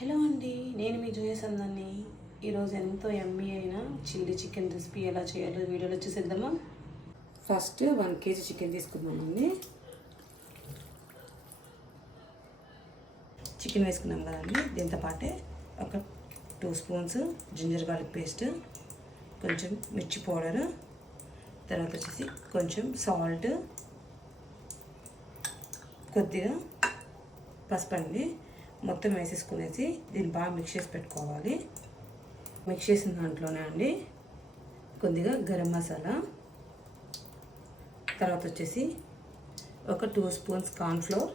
Hello అండి, నేను మీ జోయస్ అందాన్ని. ఈరోజు ఎంతో యమ్మీ అయిన చిల్లీ చికెన్ రెసిపీ ఎలా చేయాలో వీడియోలో చూసేద్దామా. ఫస్ట్ 1 kg చికెన్ తీసుకుందామండి. చికెన్ వేసుకున్నాం కదండి, దీంతో పాటే ఒక 2 స్పూన్స్ జింజర్ గార్లిక్ పేస్ట్, కొంచెం మిర్చి పౌడరు, తర్వాత వచ్చేసి కొంచెం సాల్ట్, కొద్దిగా పసుపు అండి. మొత్తం వేసేసుకునేసి దీన్ని బాగా మిక్స్ చేసి పెట్టుకోవాలి. మిక్స్ చేసిన దాంట్లోనే అండి కొద్దిగా గరం మసాలా, తర్వాత వచ్చేసి ఒక 2 స్పూన్స్ కార్న్ఫ్లోర్,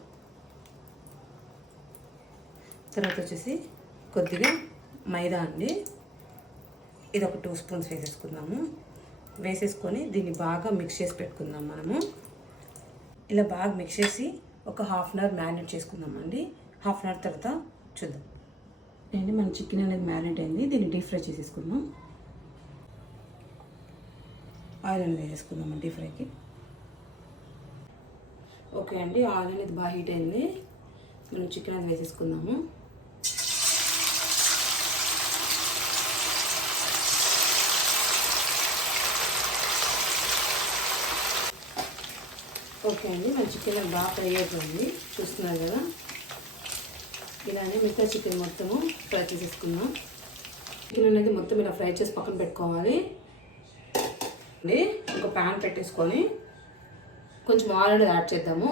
తర్వాత వచ్చేసి కొద్దిగా మైదా అండి. ఇది ఒక 2 స్పూన్స్ వేసేసుకుందాము. వేసేసుకొని దీన్ని బాగా మిక్స్ చేసి పెట్టుకుందాం. మనము ఇలా బాగా మిక్స్ చేసి ఒక హాఫ్ అన్ అవర్ మ్యారినేట్ చేసుకుందామండి. హాఫ్ అన్ అవర్ తర్వాత చూద్దాం అండి. మన చికెన్ అనేది మ్యారినేట్ అయింది. దీన్ని డీప్ ఫ్రై చేసేసుకుందాం. ఆయిల్ అనేది వేసేసుకుందాం డీప్ ఫ్రైకి. ఓకే అండి, ఆయిల్ అనేది బాగా హీట్ అయింది. మనం చికెన్ అనేది వేసేసుకుందాము. ఓకే అండి, మన చికెన్ అనేది బాగా ఫ్రై అయిపోయింది, చూస్తున్నారు కదా. ఇలానే మిగతా చికెన్ మొత్తము ఫ్రై చేసేసుకుందాం. చికెన్ అనేది మొత్తం ఇలా ఫ్రై చేసి పక్కన పెట్టుకోవాలి అండి. ఒక ప్యాన్ పెట్టేసుకొని కొంచెం ఆయిల్ అనేది యాడ్ చేద్దాము.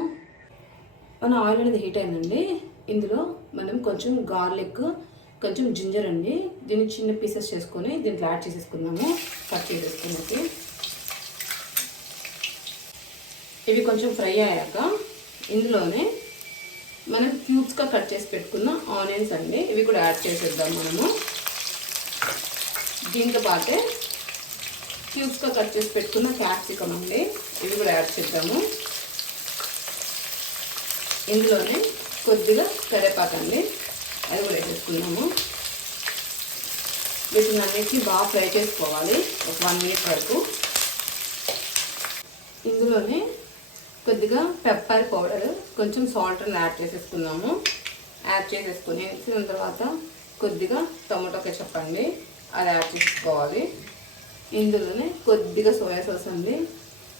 మన ఆయిల్ అనేది హీట్ అయిందండి. ఇందులో మనం కొంచెం గార్లిక్, కొంచెం జింజర్ అండి, దీన్ని చిన్న పీసెస్ చేసుకొని దీంట్లో యాడ్ చేసేసుకుందాము. కట్ చేసేసుకున్నట్టు ఇవి కొంచెం ఫ్రై అయ్యాక ఇందులోనే మనం క్యూబ్స్గా కట్ చేసి పెట్టుకున్న ఆనియన్స్ అండి, ఇవి కూడా యాడ్ చేసేద్దాం మనము. దీంతో పాటే క్యూబ్స్గా కట్ చేసి పెట్టుకున్న క్యాప్సికమ్ అండి, ఇవి కూడా యాడ్ చేద్దాము. ఇందులోనే కొద్దిగా కరివేపాకు అండి, అది కూడా వేసేసుకున్నాము. వీటిని అన్నిటిని బాగా ఫ్రై చేసుకోవాలి ఒక 1 minute వరకు. ఇందులోనే కొద్దిగా పెప్పర్ పౌడర్, కొంచెం సాల్ట్ని యాడ్ చేసేసుకున్నాము. యాడ్ చేసేసుకుని తర్వాత కొద్దిగా టొమాటో కెచప్ అండి, అది యాడ్ చేసుకోవాలి. ఇందులోనే కొద్దిగా సోయా సాస్ అండి,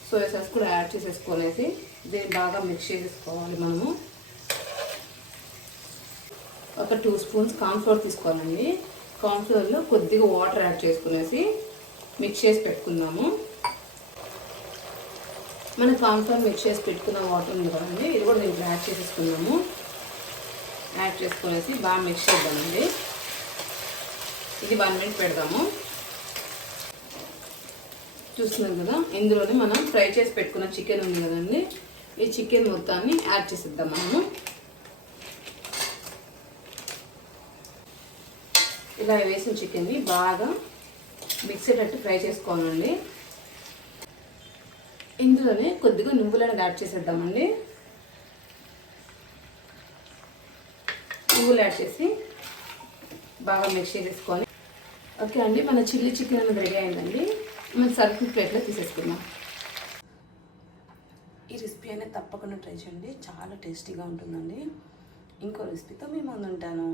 సోయా సాస్ కూడా యాడ్ చేసేసుకునేసి దీన్ని బాగా మిక్స్ చేసేసుకోవాలి. మనము ఒక 2 స్పూన్స్ కార్న్ఫ్లోర్ తీసుకోవాలండి. కార్న్ఫ్లోర్లో కొద్దిగా వాటర్ యాడ్ చేసుకునేసి మిక్స్ చేసి పెట్టుకుందాము. మన కార్న్ఫ్లోర్ మిక్స్ చేసి పెట్టుకున్న వాటర్ ఉంది కదండి, ఇది కూడా దీంట్లో యాడ్ చేసేసుకున్నాము. యాడ్ చేసుకునేసి బాగా మిక్స్ చేద్దామండి. ఇది 1 minute పెడదాము. చూస్తున్నాం కదా, ఇందులోనే మనం ఫ్రై చేసి పెట్టుకున్న చికెన్ ఉంది కదండి, ఈ చికెన్ మొత్తాన్ని యాడ్ చేసేద్దాం మనము. ఇలా వేసిన చికెన్ని బాగా మిక్స్ అయ్యేటట్టు ఫ్రై చేసుకోవాలండి. ఇందులోనే కొద్దిగా నువ్వులను యాడ్ చేసేద్దామండి. నువ్వులు యాడ్ చేసి బాగా మిక్స్ చేసేసుకొని ఓకే అండి, మన చిల్లీ చికెన్ అనేది రెడీ అయిందండి. మన సర్వింగ్ ప్లేట్లో తీసేసుకుందాం. ఈ రెసిపీ అనేది తప్పకుండా ట్రై చేయండి, చాలా టేస్టీగా ఉంటుందండి. ఇంకో రెసిపీతో మీ ముందు ఉంటాను.